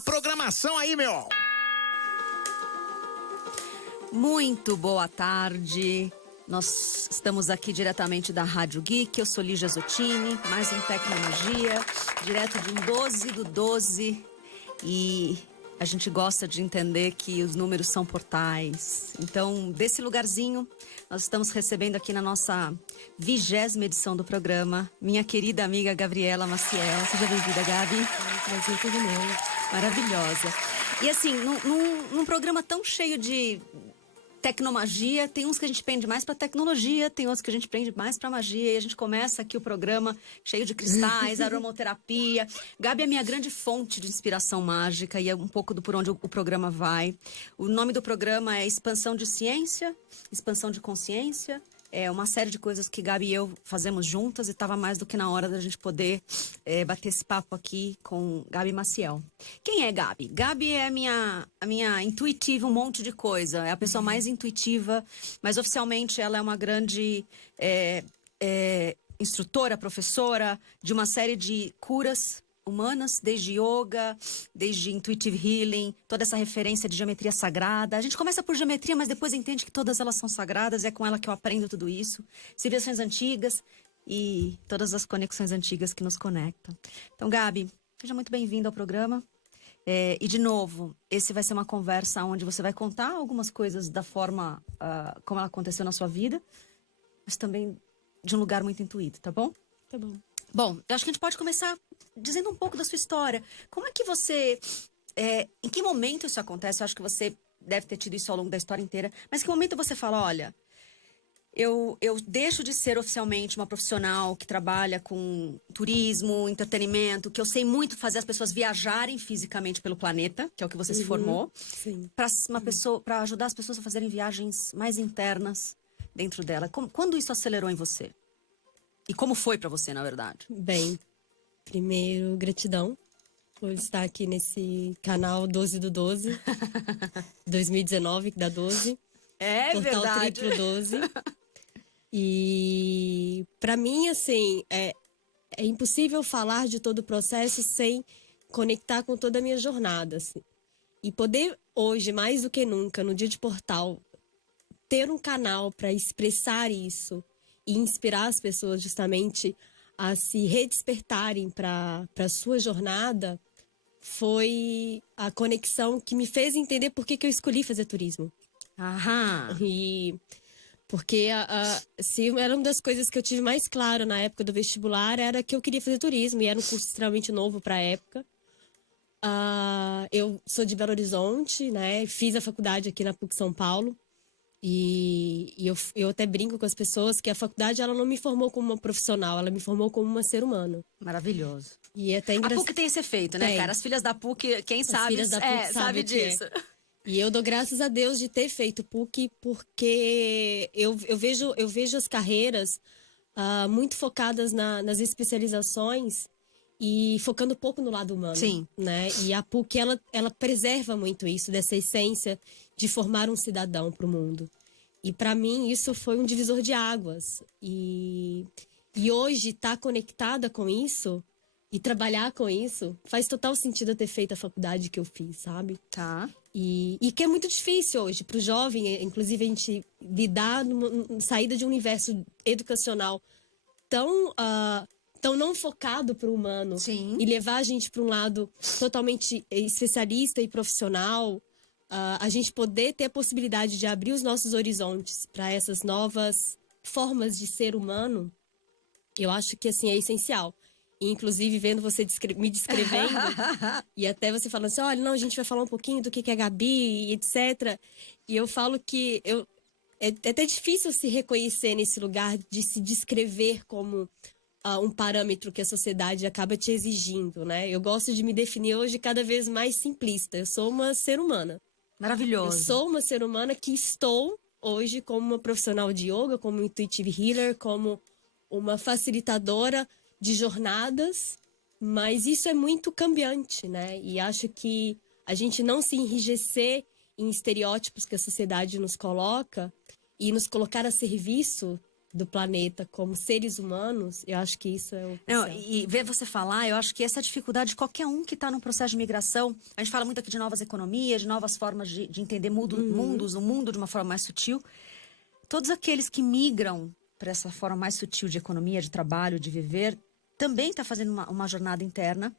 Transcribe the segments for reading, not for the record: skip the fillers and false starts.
programação aí, meu. Muito boa tarde. Nós estamos aqui diretamente da Rádio Geek. Eu sou Lígia Zottini, mais um Tecnologia, direto de um 12 do 12. E a gente gosta de entender que os números são portais. Então, desse lugarzinho, nós estamos recebendo aqui na nossa 20ª edição do programa, minha querida amiga Gabriela Maciel. Seja bem-vinda, Gabi. Prazer todo meu. Maravilhosa. E assim, num programa tão cheio de tecnomagia, tem uns que a gente prende mais pra tecnologia, tem outros que a gente prende mais pra magia, e a gente começa aqui o programa cheio de cristais, aromaterapia. Gabi é minha grande fonte de inspiração mágica e é um pouco do por onde o programa vai. O nome do programa é Expansão de Ciência, Expansão de Consciência. É uma série de coisas que Gabi e eu fazemos juntas e estava mais do que na hora da gente poder bater esse papo aqui com Gabi Maciel. Quem é Gabi? Gabi é a minha intuitiva, um monte de coisa. É a pessoa mais intuitiva, mas oficialmente ela é uma grande instrutora, professora de uma série de curas humanas, desde yoga, desde intuitive healing, toda essa referência de geometria sagrada. A gente começa por geometria, mas depois entende que todas elas são sagradas, é com ela que eu aprendo tudo isso. Civilizações antigas e todas as conexões antigas que nos conectam. Então, Gabi, seja muito bem-vinda ao programa. E, de novo, esse vai ser uma conversa onde você vai contar algumas coisas da forma como ela aconteceu na sua vida, mas também de um lugar muito intuído, tá bom? Tá bom. Bom, eu acho que a gente pode começar dizendo um pouco da sua história. Como é que você... em que momento isso acontece? Eu acho que você deve ter tido isso ao longo da história inteira. Mas em que momento você fala, olha, eu deixo de ser oficialmente uma profissional que trabalha com turismo, entretenimento, que eu sei muito fazer as pessoas viajarem fisicamente pelo planeta, que é o que você se formou, para ajudar as pessoas a fazerem viagens mais internas dentro dela. Quando isso acelerou em você? E como foi pra você, na verdade? Bem, primeiro, gratidão por estar aqui nesse canal 12 do 12, 2019, que dá 12. É Portal verdade. Triplo 12. E pra mim, assim, é impossível falar de todo o processo sem conectar com toda a minha jornada, assim. E poder hoje, mais do que nunca, no dia de Portal, ter um canal para expressar isso e inspirar as pessoas justamente a se redespertarem para a sua jornada, foi a conexão que me fez entender por que eu escolhi fazer turismo. Aham. E porque se era uma das coisas que eu tive mais claro na época do vestibular, era que eu queria fazer turismo, e era um curso extremamente novo para a época. Eu sou de Belo Horizonte, né? Fiz a faculdade aqui na PUC São Paulo. E eu até brinco com as pessoas que a faculdade ela não me formou como uma profissional, ela me formou como uma ser humano. Maravilhoso. E até A PUC tem esse efeito, né, cara? As filhas da PUC, quem sabe, filhas da PUC sabe disso. E eu dou graças a Deus de ter feito PUC, porque eu vejo as carreiras muito focadas nas especializações e focando pouco no lado humano. Sim. Né? E a PUC, ela preserva muito isso, dessa essência de formar um cidadão para o mundo. E para mim isso foi um divisor de águas. E hoje estar conectada com isso e trabalhar com isso faz total sentido eu ter feito a faculdade que eu fiz, sabe? Tá. E que é muito difícil hoje para o jovem, inclusive a gente lidar saída de um universo educacional tão não focado para o humano. Sim. E levar a gente para um lado totalmente especialista e profissional, a gente poder ter a possibilidade de abrir os nossos horizontes para essas novas formas de ser humano, eu acho que assim é essencial. E, inclusive, vendo você me descrevendo e até você falando assim, olha, não, a gente vai falar um pouquinho do que é Gabi, etc. E eu falo que é até difícil se reconhecer nesse lugar de se descrever como um parâmetro que a sociedade acaba te exigindo, né? Eu gosto de me definir hoje cada vez mais simplista. Eu sou uma ser humana. Maravilhoso. Eu sou uma ser humana que estou hoje como uma profissional de yoga, como intuitive healer, como uma facilitadora de jornadas, mas isso é muito cambiante, né? E acho que a gente não se enrijecer em estereótipos que a sociedade nos coloca e nos colocar a serviço do planeta como seres humanos, eu acho que isso é o Não, céu. e ver você falar, eu acho que essa é a dificuldade de qualquer um que está no processo de migração. A gente fala muito aqui de novas economias, de novas formas de entender mundos, o mundo de uma forma mais sutil. Todos aqueles que migram para essa forma mais sutil de economia, de trabalho, de viver, também está fazendo uma jornada interna.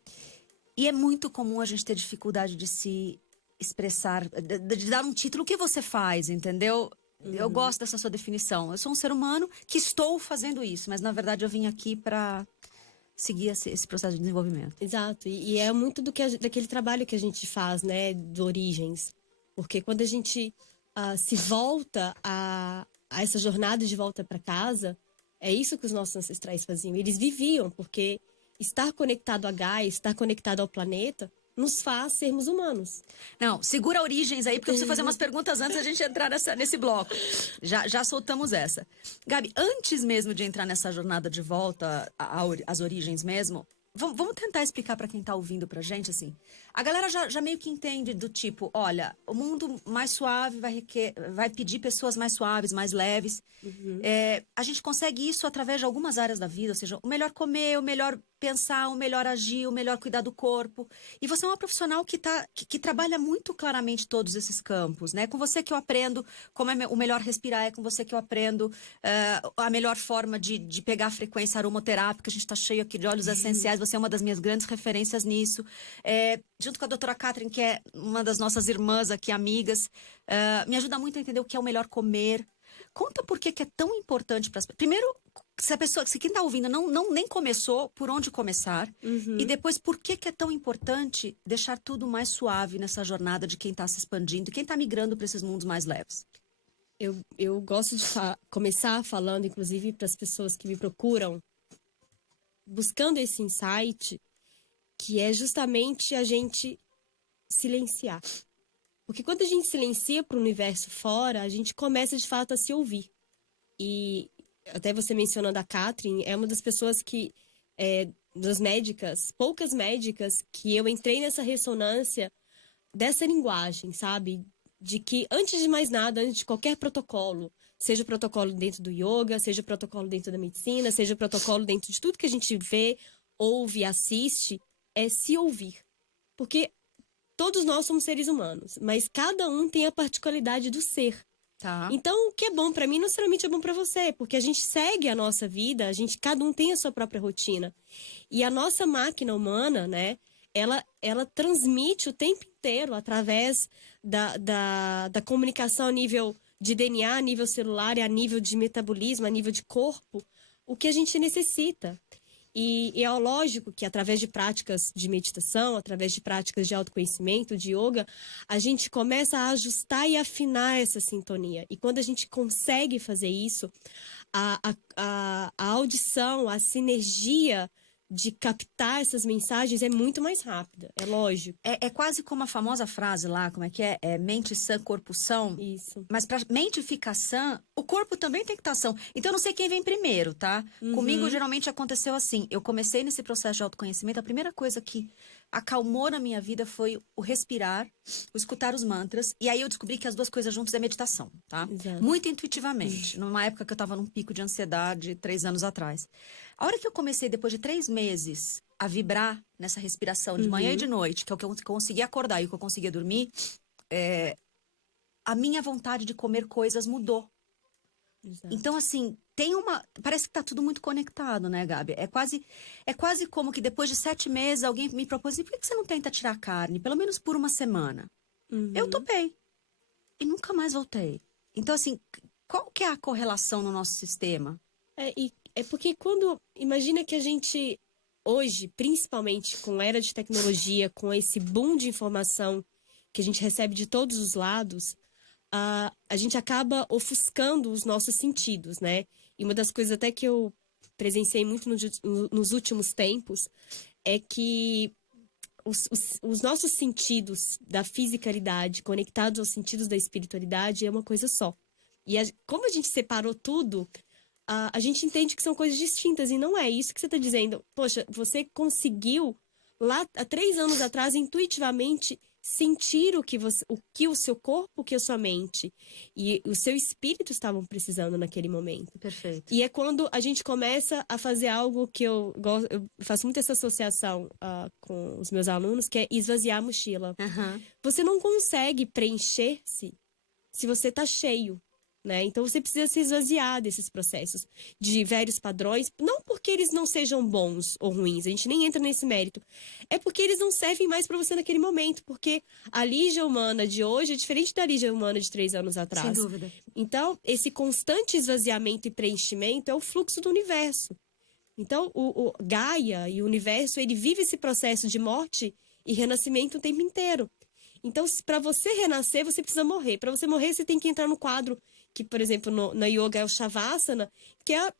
E é muito comum a gente ter dificuldade de se expressar, de dar um título. O que você faz, entendeu? Eu gosto dessa sua definição. Eu sou um ser humano que estou fazendo isso, mas na verdade eu vim aqui para seguir esse processo de desenvolvimento. Exato, e é muito daquele trabalho que a gente faz, né, de origens. Porque quando a gente se volta a essa jornada de volta para casa, é isso que os nossos ancestrais faziam. Eles viviam, porque estar conectado a Gaia, estar conectado ao planeta, nos faz sermos humanos. Não, segura origens aí, porque eu preciso fazer umas perguntas antes da gente entrar nesse bloco. Já soltamos essa. Gabi, antes mesmo de entrar nessa jornada de volta às origens mesmo, vamos tentar explicar para quem está ouvindo pra gente, assim. A galera já meio que entende do tipo, olha, o mundo mais suave vai pedir pessoas mais suaves, mais leves. A gente consegue isso através de algumas áreas da vida, ou seja, o melhor comer, o melhor pensar, o melhor agir, o melhor cuidar do corpo. E você é uma profissional que trabalha muito claramente todos esses campos, né? Com você que eu aprendo como é o melhor respirar, é com você que eu aprendo a melhor forma de pegar a frequência aromoterápica. A gente está cheio aqui de óleos essenciais, você é uma das minhas grandes referências nisso. Junto com a doutora Catherine, que é uma das nossas irmãs aqui, amigas, me ajuda muito a entender o que é o melhor comer. Conta por que é tão importante para as pessoas. Primeiro, se quem está ouvindo nem começou, por onde começar? E depois, por que é tão importante deixar tudo mais suave nessa jornada de quem está se expandindo, quem está migrando para esses mundos mais leves? Eu gosto de começar falando, inclusive, para as pessoas que me procuram, buscando esse insight, que é justamente a gente silenciar. Porque quando a gente silencia para o universo fora, a gente começa de fato a se ouvir. E até você mencionando a Catherine, é uma das pessoas que, das médicas, poucas médicas, que eu entrei nessa ressonância dessa linguagem, sabe? De que, antes de mais nada, antes de qualquer protocolo, seja o protocolo dentro do yoga, seja o protocolo dentro da medicina, seja o protocolo dentro de tudo que a gente vê, ouve, assiste, é se ouvir. Porque todos nós somos seres humanos, mas cada um tem a particularidade do ser. Tá. Então, o que é bom para mim não necessariamente é bom para você, porque a gente segue a nossa vida, cada um tem a sua própria rotina. E a nossa máquina humana, né, ela transmite o tempo inteiro através da comunicação a nível de DNA, a nível celular e a nível de metabolismo, a nível de corpo, o que a gente necessita. E é lógico que através de práticas de meditação, através de práticas de autoconhecimento, de yoga, a gente começa a ajustar e afinar essa sintonia. E quando a gente consegue fazer isso, a audição, a sinergia de captar essas mensagens é muito mais rápida, é lógico. É quase como a famosa frase lá, como é que é? Mente sã, corpo são. Isso. Mas pra mente ficar sã, o corpo também tem que estar são. Então, eu não sei quem vem primeiro, tá? Comigo, geralmente, aconteceu assim. Eu comecei nesse processo de autoconhecimento, a primeira coisa que acalmou na minha vida foi o respirar, o escutar os mantras. E aí eu descobri que as duas coisas juntas é meditação, tá? Exato. Muito intuitivamente. Numa época que eu tava num pico de ansiedade, 3 anos atrás. A hora que eu comecei, depois de 3 meses, a vibrar nessa respiração de manhã e de noite, que é o que eu conseguia acordar e o que eu conseguia dormir, a minha vontade de comer coisas mudou. Exato. Então, assim, parece que tá tudo muito conectado, né, Gabi? É quase como que depois de 7 meses alguém me propôs, e por que você não tenta tirar a carne? Pelo menos por uma semana. Eu topei. E nunca mais voltei. Então, assim, qual que é a correlação no nosso sistema? É porque imagina que a gente, hoje, principalmente com a era de tecnologia, com esse boom de informação que a gente recebe de todos os lados, a gente acaba ofuscando os nossos sentidos, né? E uma das coisas até que eu presenciei muito nos últimos tempos é que os nossos sentidos da fisicalidade conectados aos sentidos da espiritualidade é uma coisa só. E como a gente separou tudo, a gente entende que são coisas distintas, e não é isso que você está dizendo. Poxa, você conseguiu, lá há 3 anos atrás, intuitivamente, sentir o que o seu corpo, o que a sua mente e o seu espírito estavam precisando naquele momento. Perfeito. E é quando a gente começa a fazer algo que eu faço muito essa associação com os meus alunos, que é esvaziar a mochila. Aham. Você não consegue preencher-se se você está cheio, né? Então você precisa se esvaziar desses processos de velhos padrões, não porque eles não sejam bons ou ruins, a gente nem entra nesse mérito. É porque eles não servem mais para você naquele momento, porque a Lígia humana de hoje é diferente da Lígia humana de 3 anos atrás. Sem dúvida. Então, esse constante esvaziamento e preenchimento é o fluxo do universo. Então, o Gaia e o universo, ele vive esse processo de morte e renascimento o tempo inteiro. Então, para você renascer, você precisa morrer. Para você morrer, você tem que entrar no quadro que, por exemplo, na yoga é o Shavasana, que é,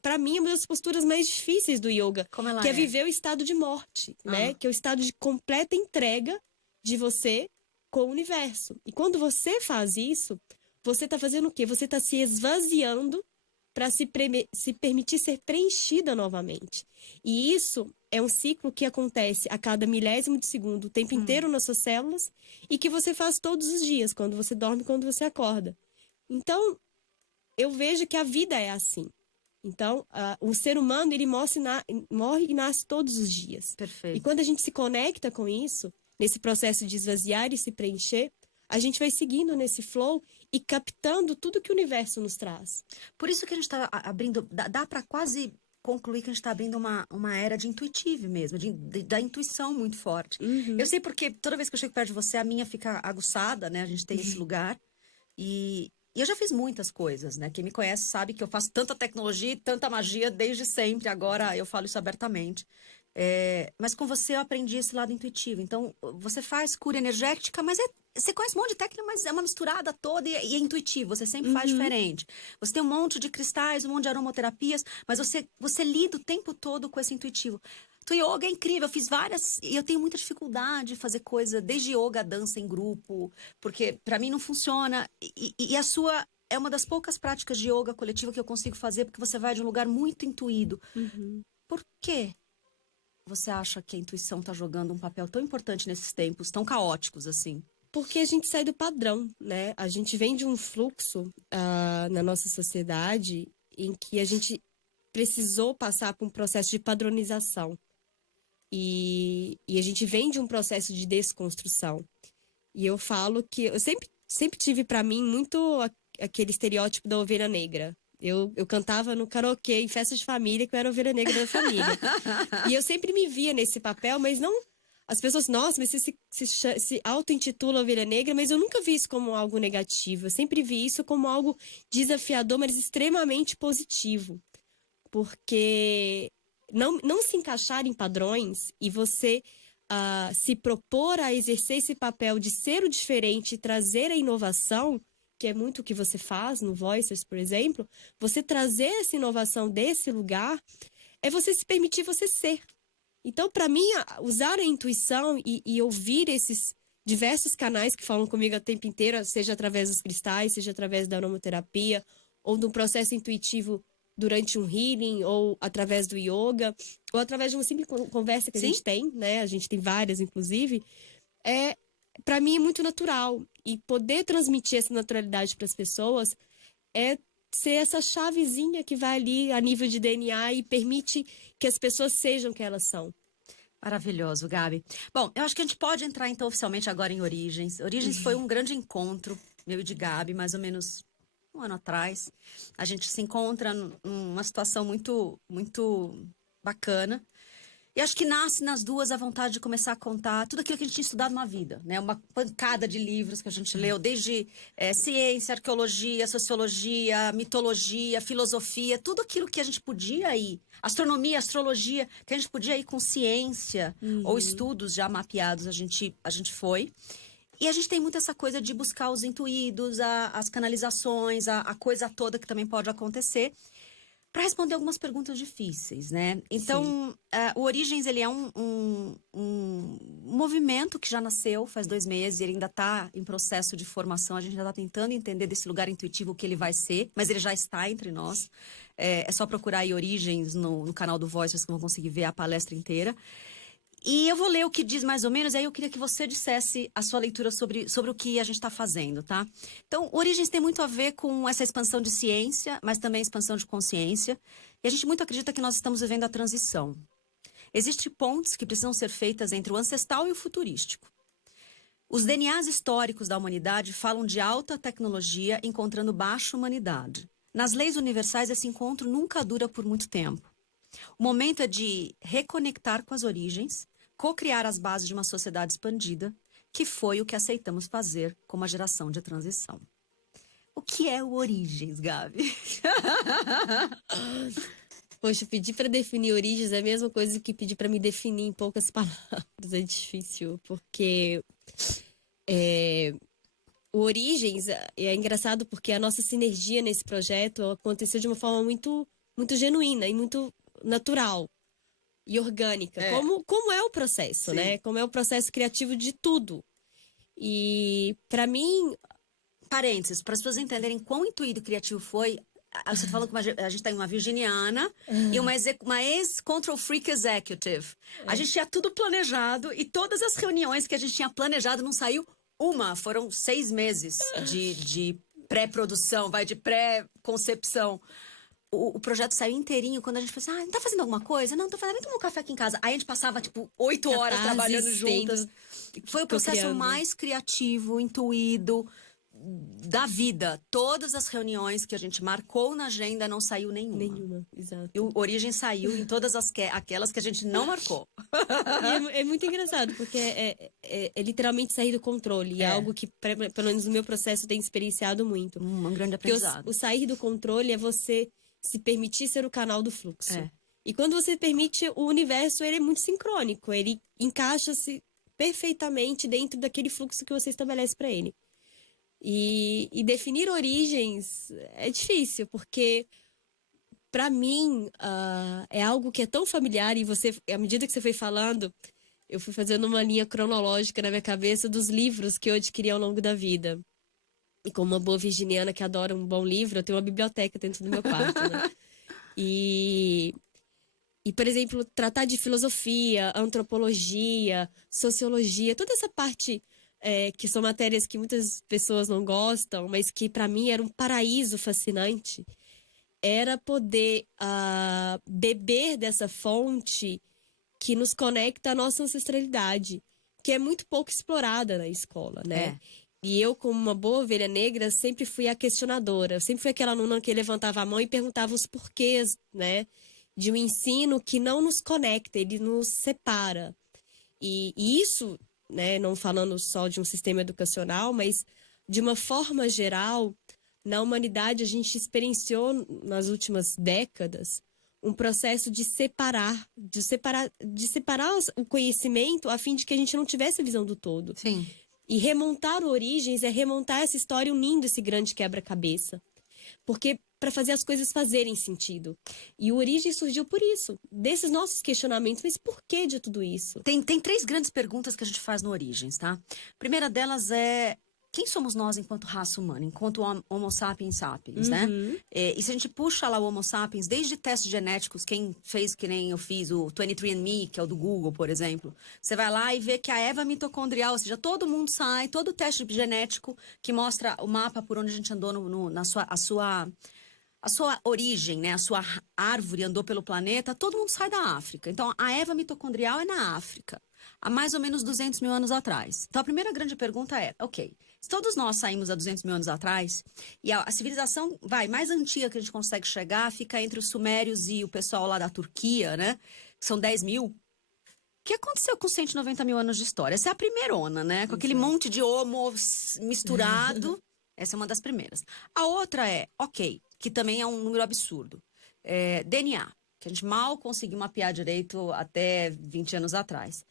para mim, uma das posturas mais difíceis do yoga, Como ela que é viver o estado de morte, né? Que é o estado de completa entrega de você com o universo. E quando você faz isso, você está fazendo o quê? Você está se esvaziando para se permitir ser preenchida novamente. E isso é um ciclo que acontece a cada milésimo de segundo, o tempo inteiro nas suas células, e que você faz todos os dias, quando você dorme e quando você acorda. Então, eu vejo que a vida é assim. Então, o ser humano, ele morre e nasce todos os dias. Perfeito. E quando a gente se conecta com isso, nesse processo de esvaziar e se preencher, a gente vai seguindo nesse flow e captando tudo que o universo nos traz. Por isso que a gente está abrindo, dá para quase concluir que a gente está abrindo uma era de intuitivo mesmo, da intuição muito forte. Eu sei porque toda vez que eu chego perto de você, a minha fica aguçada, né? A gente tem esse lugar. E eu já fiz muitas coisas, né? Quem me conhece sabe que eu faço tanta tecnologia e tanta magia desde sempre. Agora eu falo isso abertamente. Mas com você eu aprendi esse lado intuitivo. Então, você faz cura energética, mas você conhece um monte de técnica, mas é uma misturada toda e é intuitivo. Você sempre faz diferente. Você tem um monte de cristais, um monte de aromaterapias, mas você lida o tempo todo com esse intuitivo. O yoga é incrível, eu fiz várias e eu tenho muita dificuldade de fazer coisa, desde yoga, dança em grupo, porque pra mim não funciona. E a sua é uma das poucas práticas de yoga coletiva que eu consigo fazer, porque você vai de um lugar muito intuído. Por quê você acha que a intuição tá jogando um papel tão importante nesses tempos tão caóticos assim? Porque a gente sai do padrão, né? A gente vem de um fluxo na nossa sociedade em que a gente precisou passar por um processo de padronização. E a gente vem de um processo de desconstrução. E eu falo que eu sempre tive para mim muito aquele estereótipo da ovelha negra. Eu cantava no karaokê, em festa de família, que eu era a ovelha negra da família. E eu sempre me via nesse papel, mas não... As pessoas, nossa, mas você se auto-intitula ovelha negra, mas eu nunca vi isso como algo negativo. Eu sempre vi isso como algo desafiador, mas extremamente positivo. Porque não se encaixar em padrões e você se propor a exercer esse papel de ser o diferente e trazer a inovação, que é muito o que você faz no Voicers, por exemplo, você trazer essa inovação desse lugar é você se permitir você ser. Então, para mim, usar a intuição e ouvir esses diversos canais que falam comigo o tempo inteiro, seja através dos cristais, seja através da aromaterapia, ou do processo intuitivo durante um healing, ou através do yoga, ou através de uma simples conversa que a gente tem, né? A gente tem várias, inclusive. Para mim, é muito natural. E poder transmitir essa naturalidade para as pessoas é ser essa chavezinha que vai ali a nível de DNA e permite que as pessoas sejam o que elas são. Maravilhoso, Gabi. Bom, eu acho que a gente pode entrar então oficialmente agora em Origens. Origens foi um grande encontro, meu e de Gabi, mais ou menos um ano atrás. A gente se encontra numa situação muito, muito bacana. E acho que nasce nas duas a vontade de começar a contar tudo aquilo que a gente tinha estudado na vida, né? Uma pancada de livros que a gente leu, desde ciência, arqueologia, sociologia, mitologia, filosofia, tudo aquilo que a gente podia ir, astronomia, astrologia, que a gente podia ir com ciência ou estudos já mapeados, a gente foi. E a gente tem muito essa coisa de buscar os intuídos, as canalizações, a coisa toda que também pode acontecer, para responder algumas perguntas difíceis, né? Então, o Origens, ele é um movimento que já nasceu faz 2 meses, ele ainda está em processo de formação, a gente ainda está tentando entender desse lugar intuitivo o que ele vai ser, mas ele já está entre nós. É só procurar aí Origens no canal do Voices que vão conseguir ver a palestra inteira. E eu vou ler o que diz mais ou menos, aí eu queria que você dissesse a sua leitura sobre o que a gente está fazendo, tá? Então, Origens tem muito a ver com essa expansão de ciência, mas também expansão de consciência. E a gente muito acredita que nós estamos vivendo a transição. Existem pontes que precisam ser feitas entre o ancestral e o futurístico. Os DNAs históricos da humanidade falam de alta tecnologia encontrando baixa humanidade. Nas leis universais, esse encontro nunca dura por muito tempo. O momento é de reconectar com as origens, co-criar as bases de uma sociedade expandida, que foi o que aceitamos fazer como a geração de transição. O que é o Origens, Gabi? Poxa, pedir para definir origens é a mesma coisa que pedir para me definir em poucas palavras. É difícil, porque o Origens é engraçado porque a nossa sinergia nesse projeto aconteceu de uma forma muito, muito genuína e muito natural e orgânica. Como é o processo, Sim. né? Como é o processo criativo de tudo. E, para mim... Parênteses, para as pessoas entenderem quão intuído e criativo foi, você falou que a gente tem uma virginiana e uma ex-control freak executive. A gente tinha tudo planejado e todas as reuniões que a gente tinha planejado não saiu uma. Foram 6 meses de pré-produção, de pré-concepção. O projeto saiu inteirinho quando a gente falou assim, não tá fazendo alguma coisa? Não, tô fazendo, vem tomar um café aqui em casa. Aí a gente passava, 8 horas trabalhando juntas. Foi o processo mais criativo, intuído da vida. Todas as reuniões que a gente marcou na agenda, não saiu nenhuma. Nenhuma, exato. E o Origem saiu em todas aquelas que a gente não marcou. É muito engraçado, porque é literalmente sair do controle. É algo que, pelo menos no meu processo, eu tenho experienciado muito. Um grande aprendizado. O sair do controle é você se permitir ser o canal do fluxo. E quando você permite, o universo ele é muito sincrônico. Ele encaixa-se perfeitamente dentro daquele fluxo que você estabelece para ele. E definir origens é difícil, porque para mim é algo que é tão familiar e você, à medida que você foi falando, eu fui fazendo uma linha cronológica na minha cabeça dos livros que eu adquiri ao longo da vida. E como uma boa virginiana que adora um bom livro, eu tenho uma biblioteca dentro do meu quarto, né? E, por exemplo, tratar de filosofia, antropologia, sociologia, toda essa parte que são matérias que muitas pessoas não gostam, mas que para mim era um paraíso fascinante, era poder beber dessa fonte que nos conecta à nossa ancestralidade, que é muito pouco explorada na escola, né? E eu, como uma boa ovelha negra, sempre fui a questionadora. Eu sempre fui aquela aluna que levantava a mão e perguntava os porquês, né? De um ensino que não nos conecta, ele nos separa. E isso, né, não falando só de um sistema educacional, mas de uma forma geral, na humanidade a gente experienciou nas últimas décadas um processo de separar o conhecimento a fim de que a gente não tivesse a visão do todo. Sim. E remontar Origens é remontar essa história unindo esse grande quebra-cabeça. Porque para fazer as coisas fazerem sentido. E o Origens surgiu por isso, desses nossos questionamentos. Mas por que de tudo isso? Tem 3 grandes perguntas que a gente faz no Origens, tá? A primeira delas é: quem somos nós enquanto raça humana, enquanto Homo sapiens sapiens, né? E se a gente puxa lá o Homo sapiens, desde testes genéticos, quem fez que nem eu fiz, o 23andMe, que é o do Google, por exemplo, você vai lá e vê que a Eva mitocondrial, ou seja, todo mundo sai, todo teste genético que mostra o mapa por onde a gente andou a sua origem, né? A sua árvore andou pelo planeta, todo mundo sai da África. Então, a Eva mitocondrial é na África, há mais ou menos 200 mil anos atrás. Então, a primeira grande pergunta é, se todos nós saímos há 200 mil anos atrás, e a civilização mais antiga que a gente consegue chegar fica entre os sumérios e o pessoal lá da Turquia, né? Que são 10 mil. O que aconteceu com 190 mil anos de história? Essa é a primeirona, né? Com aquele monte de homo misturado. Essa é uma das primeiras. A outra é, que também é um número absurdo. DNA, que a gente mal conseguiu mapear direito até 20 anos atrás.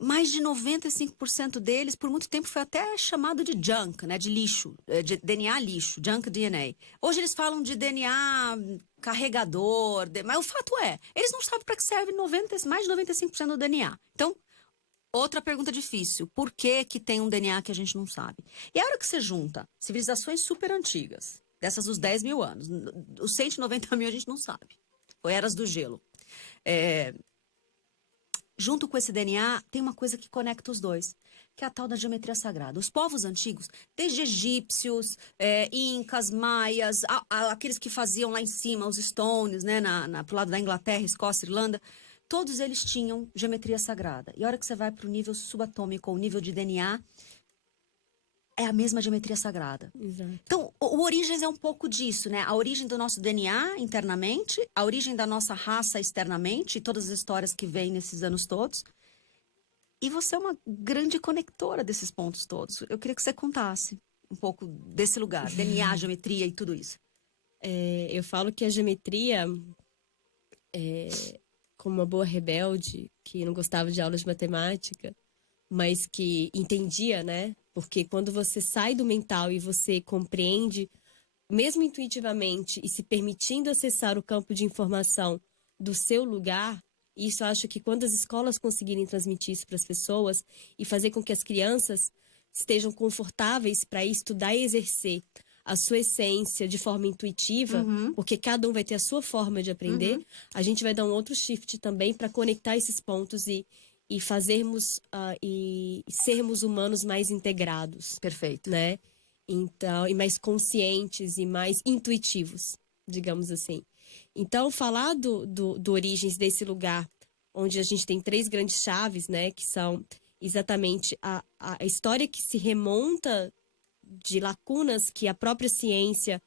Mais de 95% deles, por muito tempo, foi até chamado de junk, né? De lixo, de DNA lixo, junk DNA. Hoje eles falam de DNA carregador, mas o fato é, eles não sabem para que serve mais de 95% do DNA. Então, outra pergunta difícil, por que tem um DNA que a gente não sabe? E a hora que você junta civilizações super antigas, dessas dos 10 mil anos, os 190 mil a gente não sabe, ou eras do gelo, junto com esse DNA, tem uma coisa que conecta os dois, que é a tal da geometria sagrada. Os povos antigos, desde egípcios, incas, maias, aqueles que faziam lá em cima os stones, né, pro lado da Inglaterra, Escócia, Irlanda, todos eles tinham geometria sagrada. E a hora que você vai para o nível subatômico, ou nível de DNA, é a mesma geometria sagrada. Exato. Então, o Origens é um pouco disso, né? A origem do nosso DNA internamente, a origem da nossa raça externamente, e todas as histórias que vêm nesses anos todos. E você é uma grande conectora desses pontos todos. Eu queria que você contasse um pouco desse lugar, DNA, geometria e tudo isso. Eu falo que a geometria, como uma boa rebelde, que não gostava de aulas de matemática, mas que entendia, né? Porque quando você sai do mental e você compreende, mesmo intuitivamente, e se permitindo acessar o campo de informação do seu lugar, isso eu acho que quando as escolas conseguirem transmitir isso para as pessoas e fazer com que as crianças estejam confortáveis para estudar e exercer a sua essência de forma intuitiva, porque cada um vai ter a sua forma de aprender, a gente vai dar um outro shift também para conectar esses pontos e fazermos e sermos humanos mais integrados. Perfeito. Né? Então, e mais conscientes e mais intuitivos, digamos assim. Então, falar do Origens, desse lugar onde a gente tem 3 grandes chaves, né? Que são exatamente a história que se remonta de lacunas que a própria ciência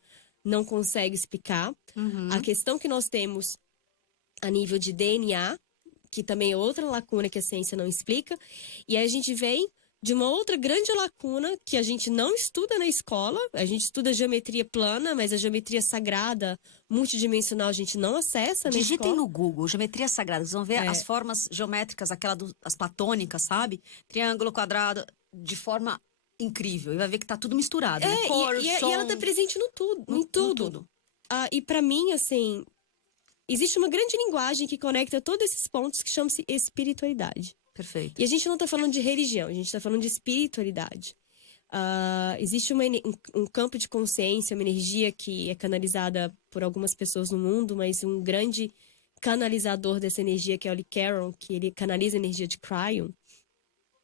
não consegue explicar. A questão que nós temos a nível de DNA, que também é outra lacuna que a ciência não explica. E aí a gente vem de uma outra grande lacuna que a gente não estuda na escola. A gente estuda geometria plana, mas a geometria sagrada, multidimensional, a gente não acessa na escola. Digitem no Google, geometria sagrada. Vocês vão ver as formas geométricas, as platônicas, sabe? Triângulo, quadrado, de forma incrível. E vai ver que tá tudo misturado. Né? Cor, e som, ela tá presente em tudo. No tudo. E pra mim, assim, existe uma grande linguagem que conecta todos esses pontos que chama-se espiritualidade. Perfeito. E a gente não está falando de religião, a gente está falando de espiritualidade. Existe um campo de consciência, uma energia que é canalizada por algumas pessoas no mundo, mas um grande canalizador dessa energia, que é o Lee Caron, que ele canaliza a energia de Cryon,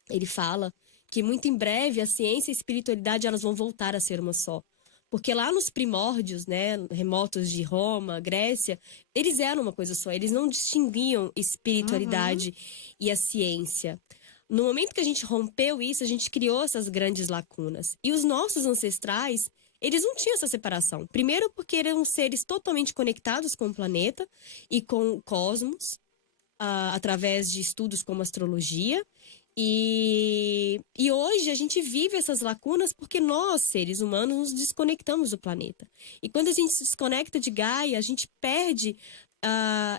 ele fala que muito em breve a ciência e a espiritualidade elas vão voltar a ser uma só. Porque lá nos primórdios, né, remotos de Roma, Grécia, eles eram uma coisa só. Eles não distinguiam espiritualidade e a ciência. No momento que a gente rompeu isso, a gente criou essas grandes lacunas. E os nossos ancestrais, eles não tinham essa separação. Primeiro porque eram seres totalmente conectados com o planeta e com o cosmos, através de estudos como astrologia. E hoje a gente vive essas lacunas porque nós, seres humanos, nos desconectamos do planeta. E quando a gente se desconecta de Gaia, a gente perde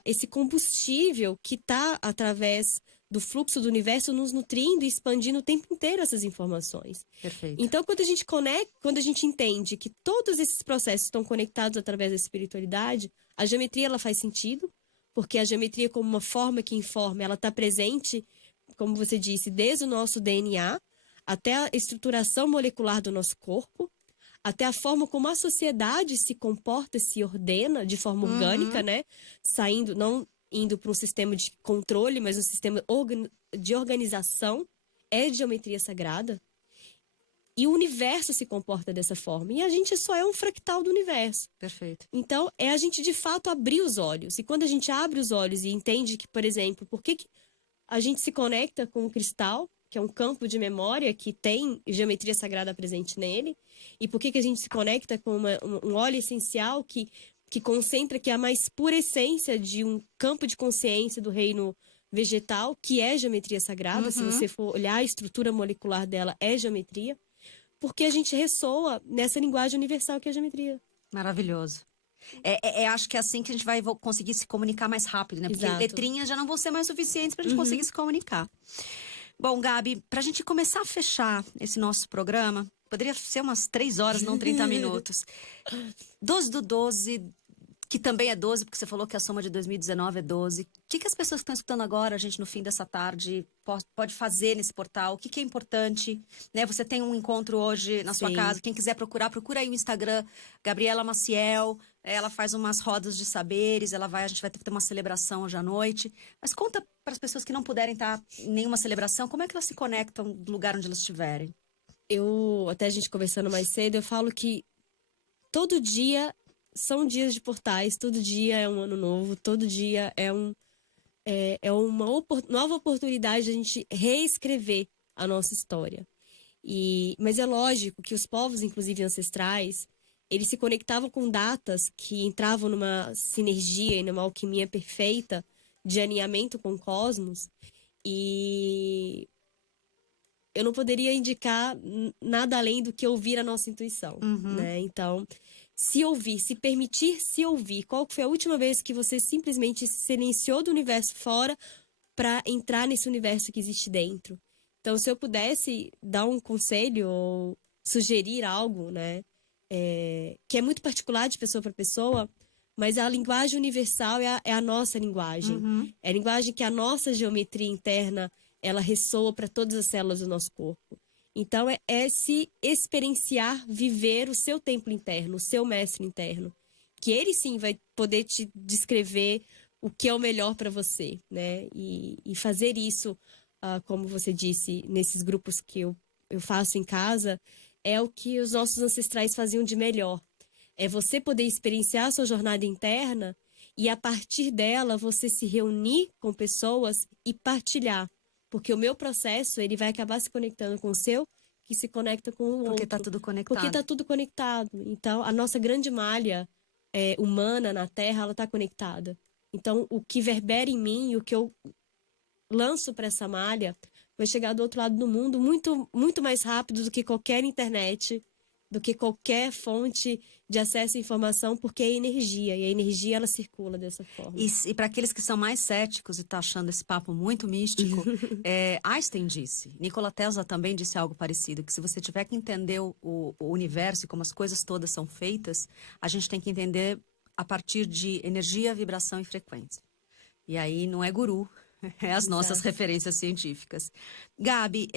esse combustível que está através do fluxo do universo nos nutrindo e expandindo o tempo inteiro essas informações. Perfeito. Então, quando a gente conecta, quando a gente entende que todos esses processos estão conectados através da espiritualidade, a geometria ela faz sentido, porque a geometria como uma forma que informa, ela está presente, como você disse, desde o nosso DNA até a estruturação molecular do nosso corpo, até a forma como a sociedade se comporta, se ordena de forma orgânica, né? Saindo, não indo para um sistema de controle, mas um sistema de organização, é geometria sagrada. E o universo se comporta dessa forma. E a gente só é um fractal do universo. Perfeito. Então, é a gente, de fato, abrir os olhos. E quando a gente abre os olhos e entende que, por exemplo, por que a gente se conecta com o cristal, que é um campo de memória que tem geometria sagrada presente nele, e por que a gente se conecta com um óleo essencial que concentra, que é a mais pura essência de um campo de consciência do reino vegetal, que é geometria sagrada. Se você for olhar a estrutura molecular dela, é geometria. Porque a gente ressoa nessa linguagem universal que é a geometria. Maravilhoso. Acho que é assim que a gente vai conseguir se comunicar mais rápido, né? Porque Exato. letrinhas já não vão ser mais suficientes pra gente conseguir se comunicar. Bom, Gabi, pra gente começar a fechar esse nosso programa, poderia ser umas 3 horas, não 30 minutos. 12/12, que também é 12, porque você falou que a soma de 2019 é 12. O que as pessoas que estão escutando agora, gente, no fim dessa tarde, pode fazer nesse portal? O que é importante? Né? Você tem um encontro hoje na sua Sim. casa. Quem quiser procurar, procura aí o Instagram, Gabriela Maciel. Ela faz umas rodas de saberes, a gente vai ter uma celebração hoje à noite. Mas conta para as pessoas que não puderem estar em nenhuma celebração, como é que elas se conectam do lugar onde elas estiverem? Até a gente conversando mais cedo, eu falo que todo dia são dias de portais, todo dia é um ano novo, todo dia é uma nova oportunidade de a gente reescrever a nossa história. Mas é lógico que os povos, inclusive ancestrais, eles se conectavam com datas que entravam numa sinergia e numa alquimia perfeita de alinhamento com o cosmos, e eu não poderia indicar nada além do que ouvir a nossa intuição, né? Então, se permitir se ouvir. Qual foi a última vez que você simplesmente se silenciou do universo fora para entrar nesse universo que existe dentro? Então, se eu pudesse dar um conselho ou sugerir algo, né, que é muito particular de pessoa para pessoa, mas a linguagem universal é a nossa linguagem. É a linguagem que a nossa geometria interna ela ressoa para todas as células do nosso corpo. Então, é se experienciar, viver o seu templo interno, o seu mestre interno. Que ele, sim, vai poder te descrever o que é o melhor para você, né? E fazer isso, como você disse, nesses grupos que eu faço em casa, é o que os nossos ancestrais faziam de melhor. É você poder experienciar a sua jornada interna e, a partir dela, você se reunir com pessoas e partilhar. Porque o meu processo, ele vai acabar se conectando com o seu, que se conecta com o outro. Porque tá tudo conectado. Porque tá tudo conectado. Então, a nossa grande malha humana na Terra, ela tá conectada. Então, o que verbera em mim e o que eu lanço para essa malha vai chegar do outro lado do mundo muito, muito mais rápido do que qualquer internet, do que qualquer fonte de acesso à informação, porque é energia, e a energia ela circula dessa forma. E para aqueles que são mais céticos e tá achando esse papo muito místico, Einstein disse, Nikola Tesla também disse algo parecido, que se você tiver que entender o universo e como as coisas todas são feitas, a gente tem que entender a partir de energia, vibração e frequência. E aí não é guru, é as nossas referências científicas. Gabi,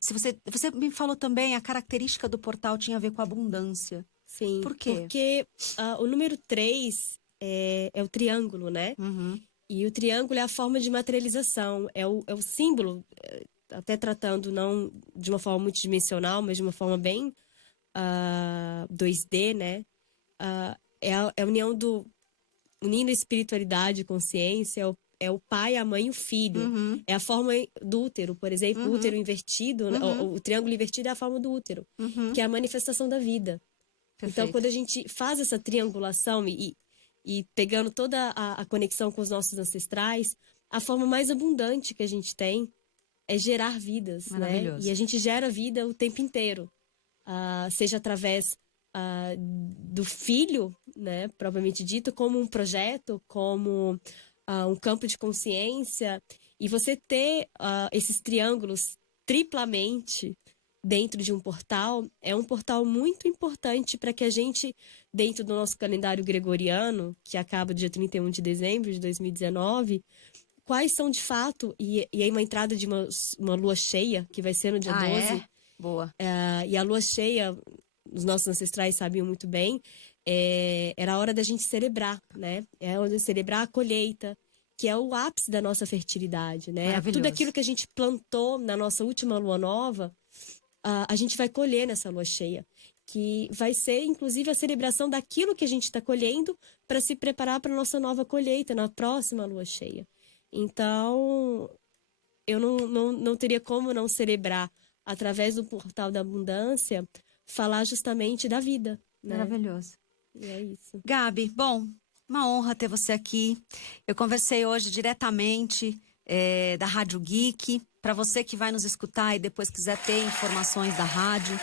se você me falou também, a característica do portal tinha a ver com a abundância. Sim. Por quê? Porque o número 3 é o triângulo, né? E o triângulo é a forma de materialização, é o símbolo, até tratando não de uma forma multidimensional, mas de uma forma bem 2D, né? É a união unindo espiritualidade e consciência, é o pai, a mãe e o filho. É a forma do útero, por exemplo, o útero invertido, o triângulo invertido é a forma do útero, que é a manifestação da vida. Perfeito. Então, quando a gente faz essa triangulação e pegando toda a conexão com os nossos ancestrais, a forma mais abundante que a gente tem é gerar vidas, né? E a gente gera vida o tempo inteiro. Seja através do filho, né, propriamente dito, como um projeto, como um campo de consciência, e você ter esses triângulos triplamente dentro de um portal, é um portal muito importante para que a gente, dentro do nosso calendário gregoriano, que acaba dia 31 de dezembro de 2019, quais são de fato, e aí uma entrada de uma lua cheia, que vai ser no dia 12. É? Boa. E a lua cheia, os nossos ancestrais sabiam muito bem, era a hora da gente celebrar, né? É a hora de celebrar a colheita, que é o ápice da nossa fertilidade, né? Tudo aquilo que a gente plantou na nossa última lua nova, a gente vai colher nessa lua cheia, que vai ser, inclusive, a celebração daquilo que a gente está colhendo para se preparar para a nossa nova colheita, na próxima lua cheia. Então, eu não teria como não celebrar, através do portal da abundância, falar justamente da vida, né? Maravilhoso. E é isso. Gabi, bom, uma honra ter você aqui. Eu conversei hoje diretamente da Rádio Geek. Para você que vai nos escutar e depois quiser ter informações da rádio,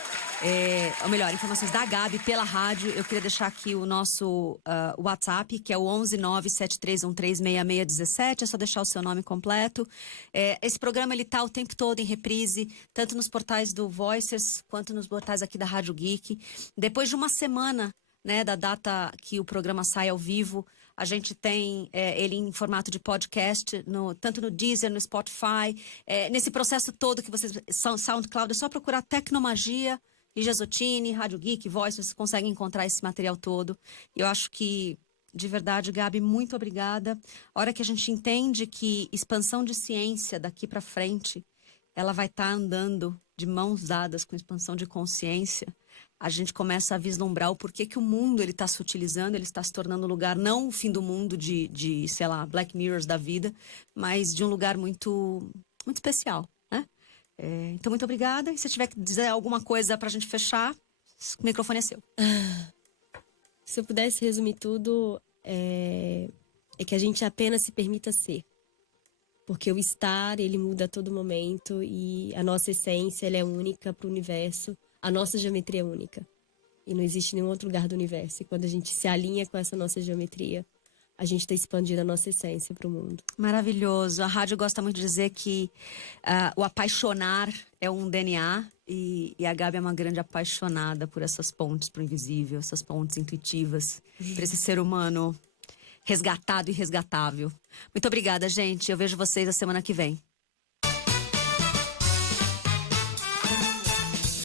ou melhor, informações da Gabi pela rádio, eu queria deixar aqui o nosso WhatsApp, que é o 11973136617. É só deixar o seu nome completo. Esse programa ele tá o tempo todo em reprise, tanto nos portais do Voices quanto nos portais aqui da Rádio Geek. Depois de uma semana, né, da data que o programa sai ao vivo, A gente tem ele em formato de podcast, tanto no Deezer, no Spotify. Nesse processo todo que vocês... SoundCloud, é só procurar Tecnomagia, Lígia Zottini, Rádio Geek, Voice, vocês conseguem encontrar esse material todo. Eu acho que, de verdade, Gabi, muito obrigada. A hora que a gente entende que expansão de ciência daqui para frente, ela vai estar andando de mãos dadas com expansão de consciência, a gente começa a vislumbrar o porquê que o mundo ele está se utilizando, ele está se tornando um lugar, não o fim do mundo de sei lá, Black Mirrors da vida, mas de um lugar muito, muito especial, né? Então, muito obrigada. E se tiver que dizer alguma coisa para a gente fechar, o microfone é seu. Se eu pudesse resumir tudo, é que a gente apenas se permita ser. Porque o estar, ele muda a todo momento e a nossa essência, ela é única para o universo. A nossa geometria é única. E não existe nenhum outro lugar do universo. E quando a gente se alinha com essa nossa geometria, a gente está expandindo a nossa essência para o mundo. Maravilhoso. A rádio gosta muito de dizer que o apaixonar é um DNA e a Gabi é uma grande apaixonada por essas pontes para o invisível, essas pontes intuitivas, para esse ser humano resgatado e resgatável. Muito obrigada, gente. Eu vejo vocês a semana que vem.